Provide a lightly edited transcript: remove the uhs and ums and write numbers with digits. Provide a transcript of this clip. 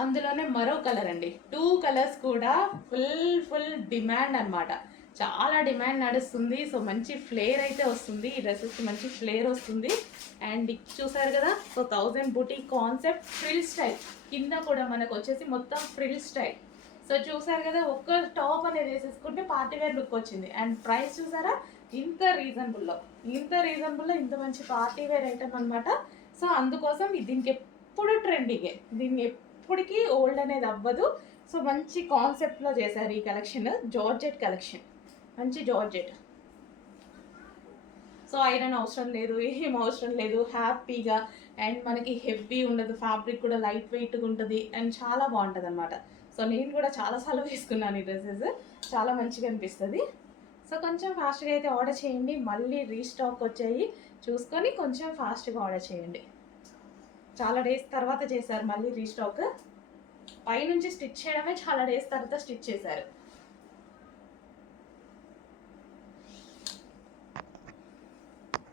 అందులోనే మరో కలర్ అండి, 2 కలర్స్ కూడా ఫుల్ డిమాండ్ అనమాట. చాలా డిమాండ్ నడుస్తుంది. సో మంచి ఫ్లేర్ అయితే వస్తుంది, ఈ డ్రెస్సెస్కి మంచి ఫ్లేర్ వస్తుంది. అండ్ చూసారు కదా, సో 1000 బూటీ కాన్సెప్ట్ ఫ్రిల్ స్టైల్, కింద కూడా మనకు వచ్చేసి మొత్తం ఫ్రిల్ స్టైల్. సో చూసారు కదా, ఒక్క టాప్ అనేది వేసేసుకుంటే పార్టీ వేర్ లుక్ వచ్చింది. అండ్ ప్రైస్ చూసారా, ఇంత రీజనబుల్లో ఇంత మంచి పార్టీ వేర్ ఐటమ్ అనమాట. సో అందుకోసం దీనికి ఎప్పుడు ట్రెండింగే, దీన్ని ఎప్పటికీ ఓల్డ్ అనేది అవ్వదు. సో మంచి కాన్సెప్ట్లో చేశారు ఈ కలెక్షన్, జార్జెట్ కలెక్షన్, మంచి జార్జెట్. సో ఐరన్ అవసరం లేదు, ఏం అవసరం లేదు, హ్యాపీగా. అండ్ మనకి హెవీ ఉండదు, ఫ్యాబ్రిక్ కూడా లైట్ వెయిట్గా ఉంటుంది అండ్ చాలా బాగుంటుంది అనమాట. సో నేను కూడా చాలాసార్లు వేసుకున్నాను ఈ డ్రెస్సెస్, చాలా మంచిగా అనిపిస్తుంది. సో కొంచెం ఫాస్ట్గా అయితే ఆర్డర్ చేయండి, మళ్ళీ రీస్టాక్ వచ్చాయి, చూసుకొని కొంచెం ఫాస్ట్గా ఆర్డర్ చేయండి. చాలా డేస్ తర్వాత చేశారు మళ్ళీ రీస్టాక్, పైనుంచి స్టిచ్ చేయడమే చాలా డేస్ తర్వాత స్టిచ్ చేశారు.